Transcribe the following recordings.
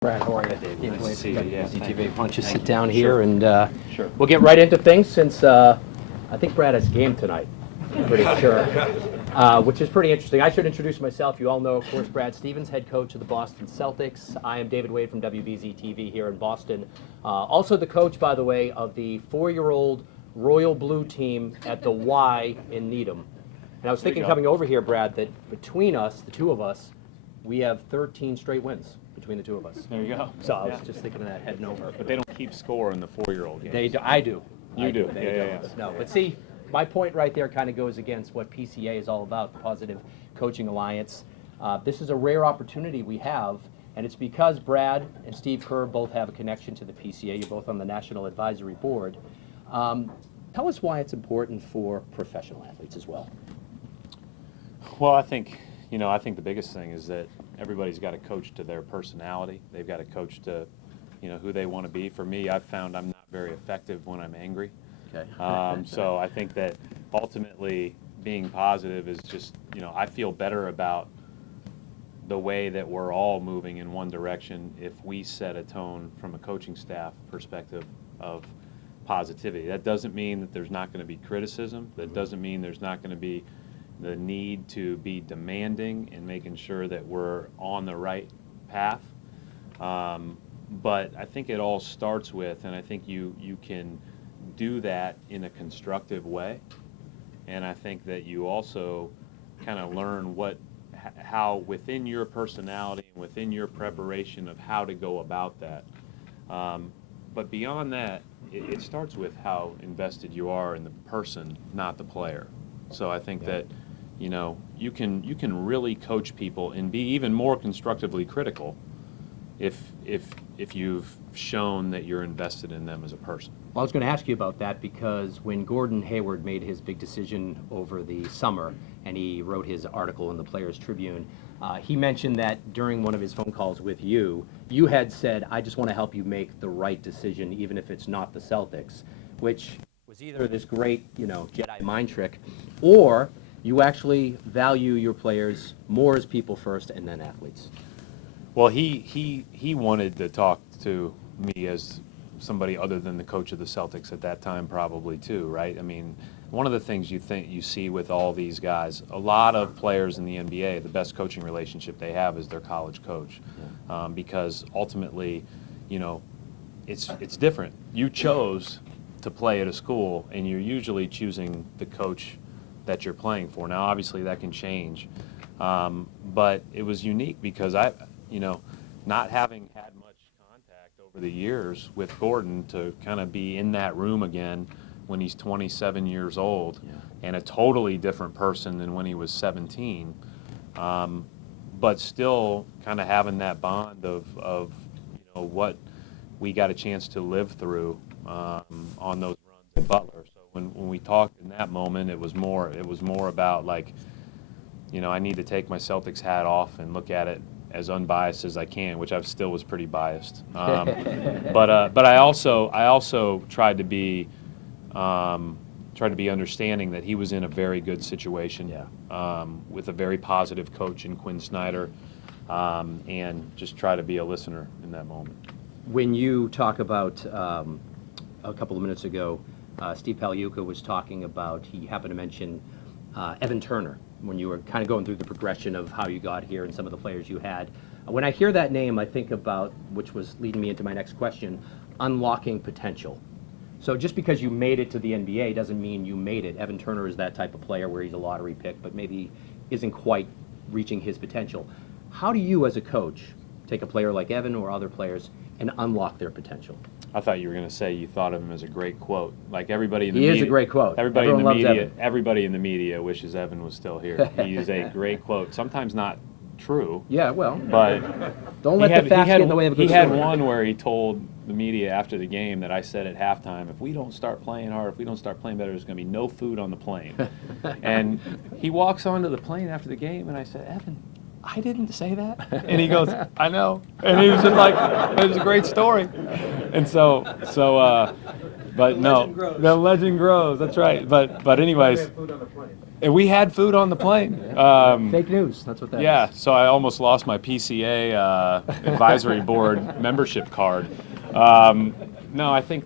Brad, how are you? Nice to see you. Yeah, TV. Why don't you Thank sit you. down Sure. here and Sure. we'll get right into things since I think Brad has a game tonight. I'm pretty sure, which is pretty interesting. I should introduce myself. You all know, of course, Brad Stevens, head coach of the Boston Celtics. I am David Wade from WBZ TV here in Boston. Also the coach, by the way, of the 4-year-old Royal Blue team at the Y in Needham. And I was thinking coming over here, Brad, that between us, the two of us, we have 13 straight wins between the two of us. There you go. So I was just thinking of that heading over. But they don't keep score in the 4-year-old games. They do. I do. You do. They Yeah. don't. No, but see, my point right there kind of goes against what PCA is all about, the Positive Coaching Alliance. This is a rare opportunity we have, and it's because Brad and Steve Kerr both have a connection to the PCA. You're both on the National Advisory Board. Tell us why it's important for professional athletes as well. Well, I think the biggest thing is that everybody's got to coach to their personality. They've got to coach to, who they want to be. For me, I've found I'm not very effective when I'm angry. Okay. So I think that ultimately being positive is just, I feel better about the way that we're all moving in one direction if we set a tone from a coaching staff perspective of positivity. That doesn't mean that there's not going to be criticism. That doesn't mean there's not going to be the need to be demanding and making sure that we're on the right path. But I think it all starts with, and I think you can do that in a constructive way. And I think that you also kind of learn how within your personality and within your preparation of how to go about that. But beyond that, it starts with how invested you are in the person, not the player. So I think that you can really coach people and be even more constructively critical if you've shown that you're invested in them as a person. Well, I was going to ask you about that because when Gordon Hayward made his big decision over the summer and he wrote his article in the Players Tribune, he mentioned that during one of his phone calls with you, you had said, I just want to help you make the right decision even if it's not the Celtics, which was either this great, Jedi mind trick, or you actually value your players more as people first and then athletes. Well, he wanted to talk to me as somebody other than the coach of the Celtics at that time, probably too, right? I mean, one of the things you see with all these guys, a lot of players in the NBA, the best coaching relationship they have is their college coach, because ultimately, it's different. You chose to play at a school, and you're usually choosing the coach that you're playing for. Now, obviously, that can change, but it was unique because not having had much contact over the years with Gordon to kind of be in that room again when he's 27 years old and a totally different person than when he was 17, but still kind of having that bond of what we got a chance to live through on those runs at Butler. So when we talked in that moment, it was more about like, I need to take my Celtics hat off and look at it as unbiased as I can, which I still was pretty biased. But I also tried to be understanding that he was in a very good situation with a very positive coach in Quinn Snyder, and just try to be a listener in that moment. When you talk about a couple of minutes ago, Steve Pagliuca was talking about, he happened to mention Evan Turner when you were kind of going through the progression of how you got here and some of the players you had. When I hear that name, I think about, which was leading me into my next question, unlocking potential. So just because you made it to the NBA doesn't mean you made it. Evan Turner is that type of player where he's a lottery pick, but maybe isn't quite reaching his potential. How do you, as a coach, take a player like Evan or other players and unlock their potential? I thought you were going to say you thought of him as a great quote. Like everybody in the media. He is a great quote. Everybody in the media wishes Evan was still here. He is a great quote. Sometimes not true. Yeah, well. But don't let the facts get in the way of a good story. He had one where he told the media after the game that I said at halftime, if we don't start playing hard, if we don't start playing better, there's going to be no food on the plane. And he walks onto the plane after the game, and I said, Evan, I didn't say that. And he goes, I know. And he was just like, it was a great story. And but no, the legend grows. That's right. But anyways, And we had food on the plane. Fake news. That's what that Yeah, is. so I almost lost my PCA advisory board membership card. No, I think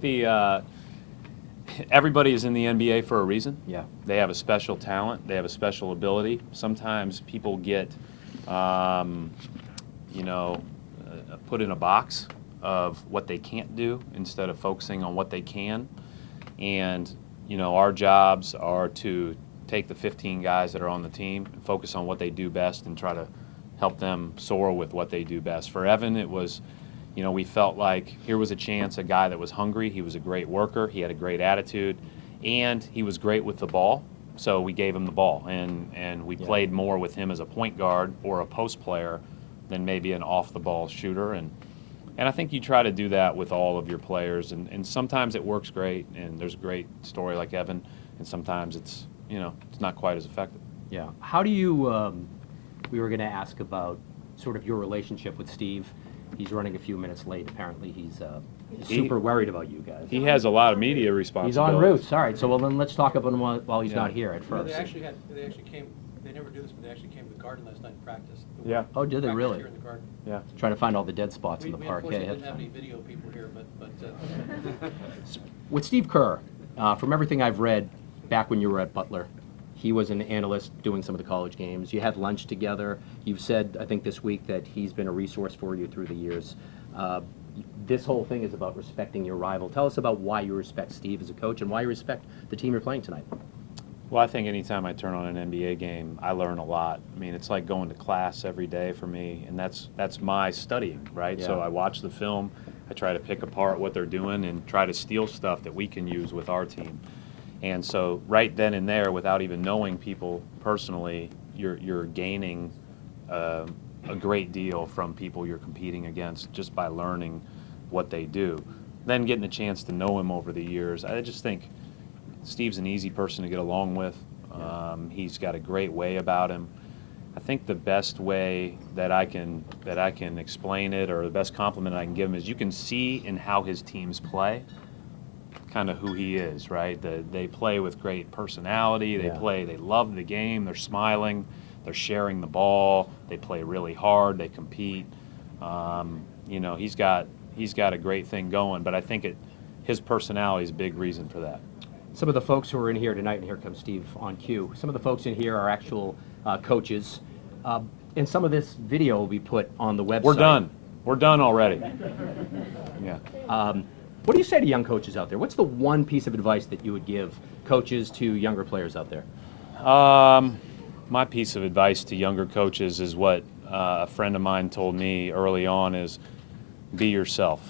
everybody is in the NBA for a reason. Yeah. They have a special talent. They have a special ability. Sometimes people get, put in a box of what they can't do instead of focusing on what they can. And, our jobs are to take the 15 guys that are on the team and focus on what they do best and try to help them soar with what they do best. For Evan, it was, we felt like here was a chance, a guy that was hungry. He was a great worker. He had a great attitude, and he was great with the ball. So we gave him the ball, and we played more with him as a point guard or a post player than maybe an off-the-ball shooter. And I think you try to do that with all of your players, and sometimes it works great, and there's a great story like Evan, and sometimes it's not quite as effective. Yeah. How do you, we were going to ask about sort of your relationship with Steve. He's running a few minutes late. Apparently he's super worried about you guys. He has a lot of media responsibilities. He's en route. All right. So, well, then let's talk about him while he's not here at You know, first. they actually came, they never do this, but they actually came to the garden last night and practiced. Yeah. Oh, did they Practiced really? here in the garden. Yeah. Trying to find all the dead spots in the We parquet. unfortunately didn't have any video people here, but With Steve Kerr, from everything I've read, back when you were at Butler, he was an analyst doing some of the college games. You had lunch together. You've said, I think this week, that he's been a resource for you through the years. This whole thing is about respecting your rival. Tell us about why you respect Steve as a coach and why you respect the team you're playing tonight. Well, I think anytime I turn on an NBA game, I learn a lot. I mean, it's like going to class every day for me, and that's my studying, right? Yeah. So I watch the film, I try to pick apart what they're doing and try to steal stuff that we can use with our team. And so right then and there, without even knowing people personally, you're gaining a great deal from people you're competing against just by learning what they do. Then getting a chance to know him over the years, I just think Steve's an easy person to get along with. He's got a great way about him. I think the best way that I can explain it, or the best compliment I can give him, is you can see in how his teams play kind of who he is, right? They play with great personality. They love the game. They're smiling. They're sharing the ball. They play really hard. They compete. He's got a great thing going, but I think his personality is a big reason for that. Some of the folks who are in here tonight, and here comes Steve on cue, some of the folks in here are actual coaches, and some of this video will be put on the website. We're done. We're done already. Yeah. What do you say to young coaches out there? What's the one piece of advice that you would give coaches to younger players out there? My piece of advice to younger coaches is what a friend of mine told me early on is be yourself.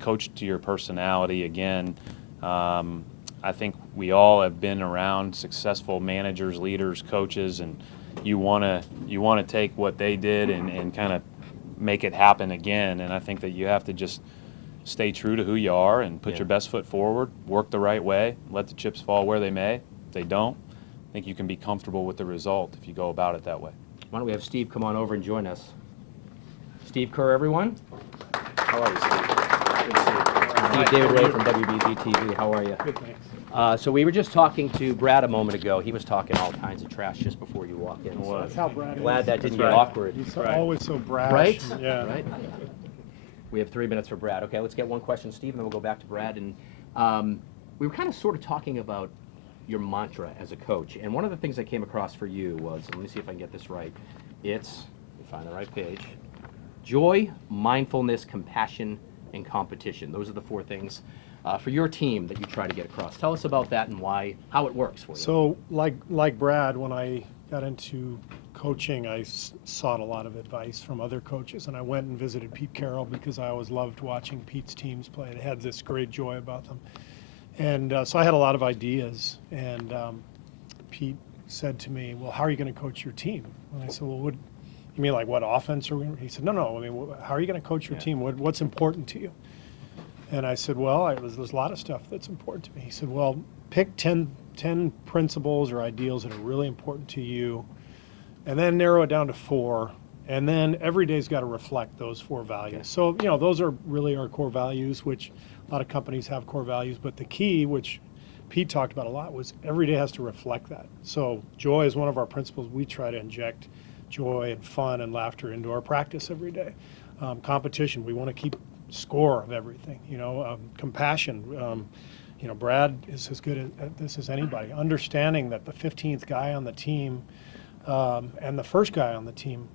Coach to your personality again. I think we all have been around successful managers, leaders, coaches, and you want to take what they did and kind of make it happen again. And I think that you have to just stay true to who you are and put your best foot forward, work the right way, let the chips fall where they may. If they don't, I think you can be comfortable with the result if you go about it that way. Why don't we have Steve come on over and join us? Steve Kerr, everyone. How are you, Steve? Good to see you. Steve, David Ray from WBZ TV. How are you? Good, thanks. So we were just talking to Brad a moment ago. He was talking all kinds of trash just before you walked in. So That's how Brad is. glad that didn't get right. awkward. He's always so brash. Right? Yeah. Right? We have 3 minutes for Brad. Okay, let's get one question, Steve, and then we'll go back to Brad. And we were kind of sort of talking about your mantra as a coach. And one of the things I came across for you was, let me see if I can get this right. It's, let me find the right page, joy, mindfulness, compassion, and competition. Those are the 4 things for your team that you try to get across. Tell us about that and how it works for you. So, like Brad, when I got into coaching, I sought a lot of advice from other coaches, and I went and visited Pete Carroll because I always loved watching Pete's teams play. They had this great joy about them. And so I had a lot of ideas, and Pete said to me, well, how are you going to coach your team? And I said, well, you mean like what offense are we? He said, no, I mean, how are you going to coach your team? What's important to you? And I said, well, there's a lot of stuff that's important to me. He said, well, pick 10 principles or ideals that are really important to you, and then narrow it down to 4, and then every day's got to reflect those 4 values. Okay. So, those are really our core values, which a lot of companies have core values, but the key, which Pete talked about a lot was every day has to reflect that. So joy is one of our principles. We try to inject joy and fun and laughter into our practice every day. Competition, we want to keep score of everything. Compassion. Brad is as good at this as anybody. Understanding that the 15th guy on the team and the first guy on the team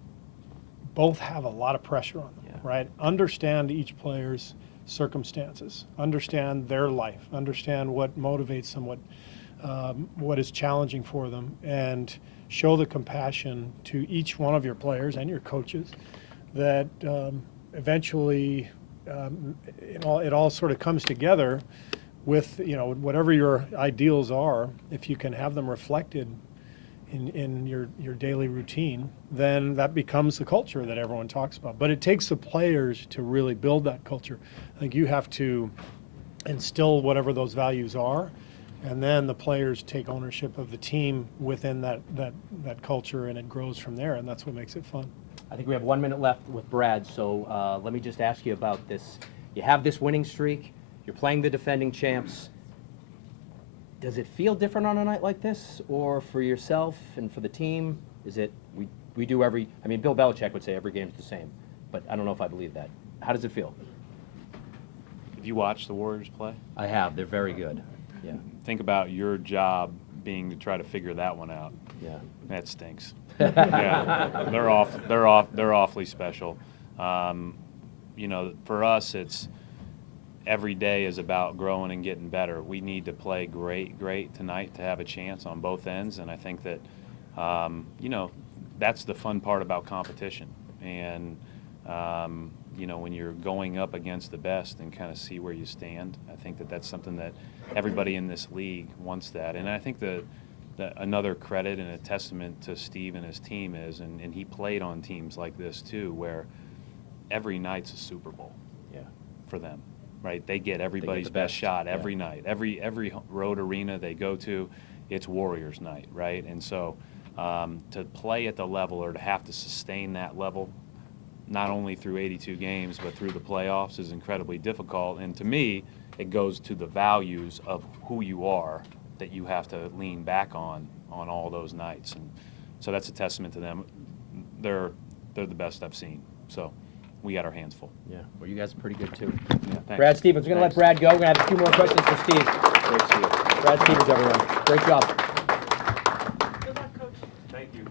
both have a lot of pressure on them, right? Understand each player's circumstances, understand their life, understand what motivates them, what is challenging for them, and show the compassion to each one of your players and your coaches that eventually it all sort of comes together with, whatever your ideals are. If you can have them reflected in your daily routine, then that becomes the culture that everyone talks about. But it takes the players to really build that culture. I think you have to instill whatever those values are, and then the players take ownership of the team within that culture, and it grows from there, and that's what makes it fun. I think we have 1 minute left with Brad, so let me just ask you about this. You have this winning streak. You're playing the defending champs. Does it feel different on a night like this, or for yourself and for the team? Is it we do every? I mean, Bill Belichick would say every game's the same, but I don't know if I believe that. How does it feel? Have you watched the Warriors play? I have. They're very good. Yeah. Think about your job being to try to figure that one out. Yeah. That stinks. Yeah, they're awfully special. For us, it's every day is about growing and getting better. We need to play great tonight to have a chance on both ends, and I think that that's the fun part about competition. And when you're going up against the best and kind of see where you stand, I think that that's something that everybody in this league wants that. And I think that another credit and a testament to Steve and his team is, and he played on teams like this too, where every night's a Super Bowl for them. Right, they get everybody's best shot every night. Every road arena they go to, it's Warriors night, right? And so to play at the level, or to have to sustain that level, not only through 82 games but through the playoffs, is incredibly difficult. And to me, it goes to the values of who you are that you have to lean back on all those nights. And so that's a testament to them. They're the best I've seen. So we got our hands full. Yeah. Well, you guys are pretty good too. Yeah, thanks. Brad Stevens, we're going to let Brad go. We're going to have a few more questions for Steve. Great to see you. Brad Stevens, everyone. Great job. Good luck, Coach. Thank you.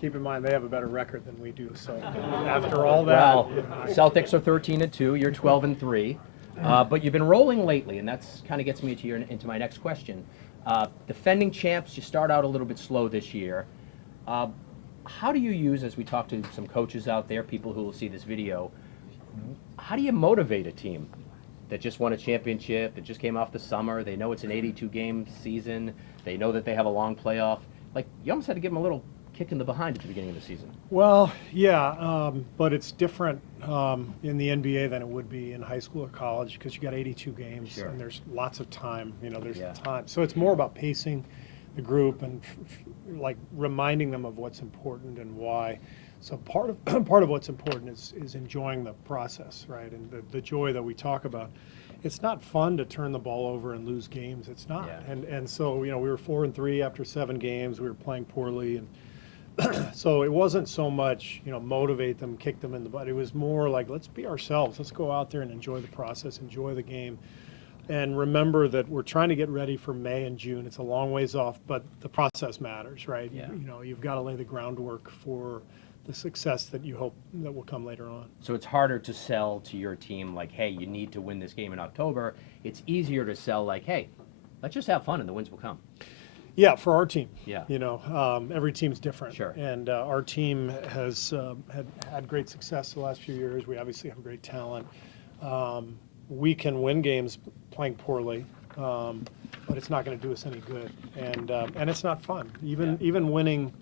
Keep in mind, they have a better record than we do, so after all that. Well, Celtics are 13-2. You're 12-3. But you've been rolling lately, and that's kind of gets me into my next question. Defending champs, you start out a little bit slow this year. How do you use, as we talk to some coaches out there, people who will see this video, how do you motivate a team that just won a championship, that just came off the summer, they know it's an 82-game season, they know that they have a long playoff? Like, you almost had to give them a little kick in the behind at the beginning of the season. Well, yeah, but it's different in the NBA than it would be in high school or college, because you got 82 games Sure. and there's lots of time. There's time. So it's more about pacing the group and like reminding them of what's important and why. So part of what's important is enjoying the process, right? And the joy that we talk about. It's not fun to turn the ball over and lose games. It's not. Yeah. And so we were 4-3 after 7 games. We were playing poorly, and so it wasn't so much motivate them, kick them in the butt. It was more like, let's be ourselves. Let's go out there and enjoy the process, enjoy the game. And remember that we're trying to get ready for May and June. It's a long ways off, but the process matters, right? Yeah. You've got to lay the groundwork for the success that you hope that will come later on. So it's harder to sell to your team like, hey, you need to win this game in October. It's easier to sell like, hey, let's just have fun and the wins will come. Yeah, for our team. Yeah. Every team's different. Sure. And our team has had great success the last few years. We obviously have great talent. We can win games playing poorly, but it's not going to do us any good. And it's not fun. Even winning,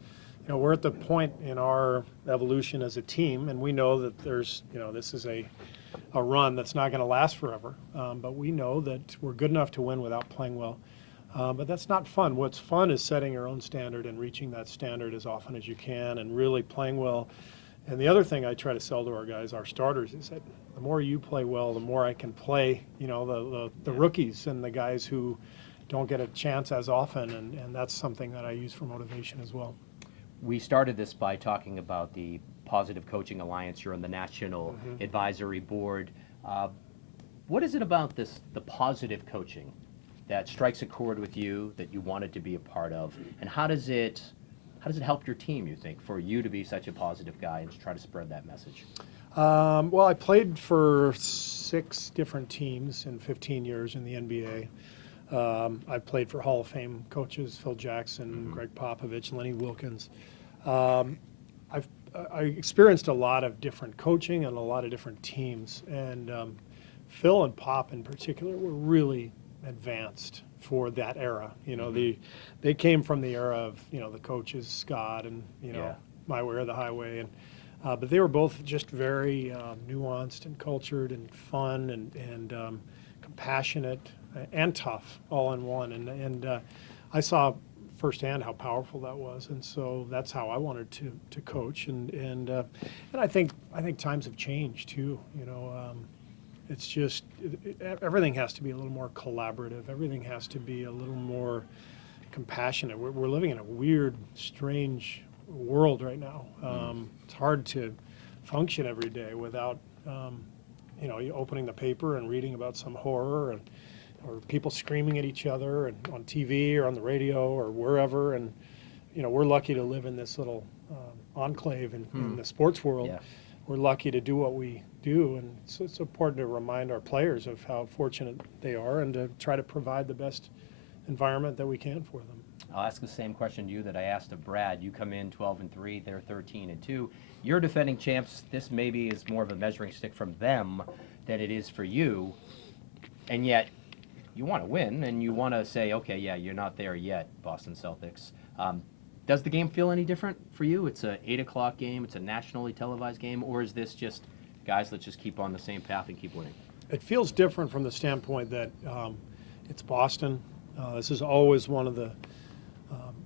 we're at the point in our evolution as a team, and we know that there's, this is a run that's not going to last forever. But we know that we're good enough to win without playing well. But that's not fun. What's fun is setting your own standard and reaching that standard as often as you can and really playing well. And the other thing I try to sell to our guys, our starters, is that the more you play well, the more I can play, the rookies and the guys who, don't get a chance as often, and that's something that I use for motivation as well. We started this by talking about the Positive Coaching Alliance. You're on the National Advisory Board. What is it about the positive coaching that strikes a chord with you, that you wanted to be a part of, and how does it help your team, you think, for you to be such a positive guy and to try to spread that message? Well, I played for 6 different teams in 15 years in the NBA. I played for Hall of Fame coaches Phil Jackson, Greg Popovich, Lenny Wilkins. I experienced a lot of different coaching and a lot of different teams, and Phil and Pop in particular were really advanced for that era. You know, they came from the era of, you know, the coaches Scott and, you know, My Way or the Highway, and but they were both just very nuanced and cultured and fun and compassionate and tough all in one, and I saw firsthand how powerful that was, and so that's how I wanted to coach, and I think times have changed too. You know, it's just everything has to be a little more collaborative. Everything has to be a little more compassionate. We're living in a weird, strange world right now. It's hard to function every day without you know, opening the paper and reading about some horror or people screaming at each other and on TV or on the radio or wherever. And you know, we're lucky to live in this little enclave in the sports world. Yeah. We're lucky to do what we do, and so it's important to remind our players of how fortunate they are and to try to provide the best environment that we can for them. I'll ask the same question to you that I asked of Brad. You come in 12-3, they're 13-2. You're defending champs. This maybe is more of a measuring stick from them than it is for you, and yet you want to win and you want to say, okay, yeah, you're not there yet, Boston Celtics. Does the game feel any different for you? It's a 8 o'clock game, it's a nationally televised game, or is this just, guys, let's just keep on the same path and keep winning? It feels different from the standpoint that it's Boston. This is always one of the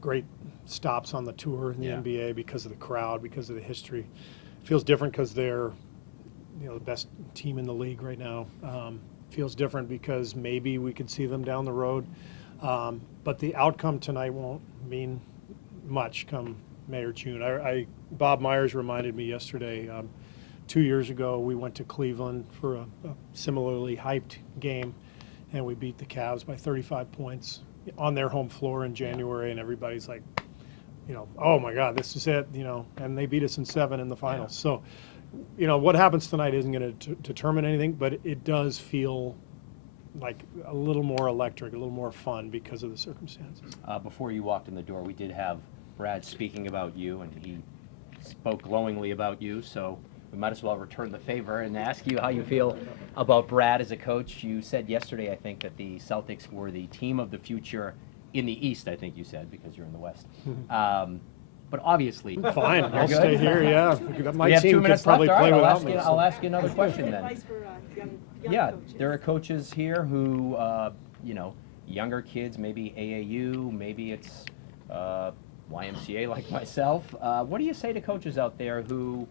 great stops on the tour in the NBA because of the crowd, because of the history. It feels different because they're, you know, the best team in the league right now. Feels different because maybe we could see them down the road. But the outcome tonight won't mean much come May or June. Bob Myers reminded me yesterday, 2 years ago we went to Cleveland for a similarly hyped game, and we beat the Cavs by 35 points on their home floor in January, and everybody's like, you know, oh my God, this is it, you know, and they beat us in 7 in the finals. So, you know, what happens tonight isn't going to determine anything, but it does feel like a little more electric, a little more fun because of the circumstances. Before you walked in the door, we did have Brad speaking about you, and he spoke glowingly about you, so we might as well return the favor and ask you how you feel about Brad as a coach. You said yesterday, I think, that the Celtics were the team of the future in the East, I think you said, because you're in the West. But obviously, Fine, I'll good? stay here, yeah. My we have 2 team could minutes probably left. All play right, without me. I'll ask you another question then. Advice for young Yeah, coaches. there are coaches here who, you know, younger kids, maybe AAU, maybe it's YMCA like myself. What do you say to coaches out there who,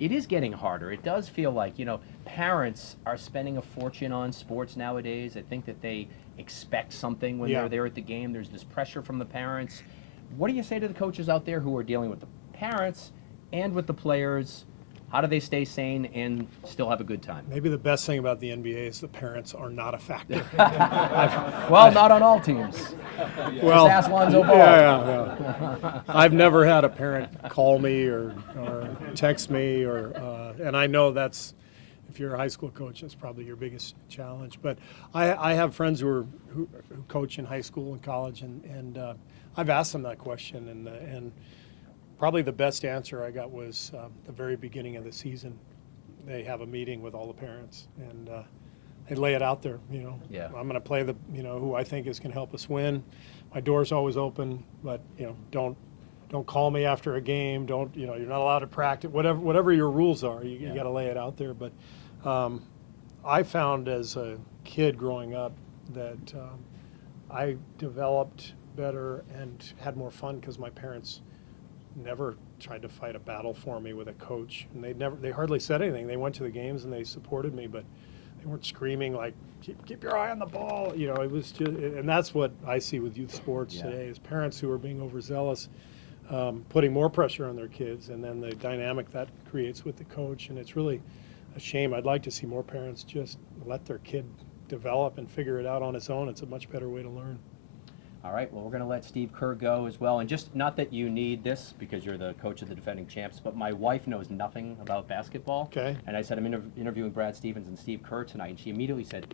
it is getting harder? It does feel like, you know, parents are spending a fortune on sports nowadays. I think that they expect something when they're there at the game. There's this pressure from the parents. What do you say to the coaches out there who are dealing with the parents and with the players? How do they stay sane and still have a good time? Maybe the best thing about the NBA is the parents are not a factor. Well, not on all teams. Well, Just ask Lonzo Ball. yeah. I've never had a parent call me or text me, and I know that's, if you're a high school coach, that's probably your biggest challenge. But I have friends who coach in high school and college, and I've asked them that question, and probably the best answer I got was the very beginning of the season. They have a meeting with all the parents, and they lay it out there. You know, I'm going to play the, you know, who I think is going to help us win. My door's always open, but you know, don't call me after a game. Don't, you know, you're not allowed to practice. Whatever your rules are, you got to lay it out there. But I found as a kid growing up that I developed better and had more fun because my parents never tried to fight a battle for me with a coach, and they hardly said anything. They went to the games and they supported me, but weren't screaming like, keep your eye on the ball. You know, it was just, and that's what I see with youth sports Yeah. today is parents who are being overzealous, putting more pressure on their kids, and then the dynamic that creates with the coach. And it's really a shame. I'd like to see more parents just let their kid develop and figure it out on his own. It's a much better way to learn. All right, well, we're going to let Steve Kerr go as well. And just not that you need this because you're the coach of the defending champs, but my wife knows nothing about basketball. Okay. And I said, I'm interviewing Brad Stevens and Steve Kerr tonight. And she immediately said,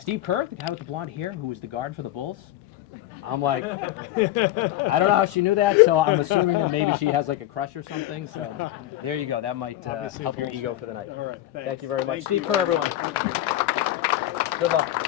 Steve Kerr, the guy with the blonde hair who was the guard for the Bulls? I'm like, I don't know how she knew that, so I'm assuming that maybe she has like a crush or something. So there you go. That might Obviously help your Bulls ego fan. for the night. All right. Thanks. Thank you very much. Thank Steve you. Kerr, everyone. Good luck.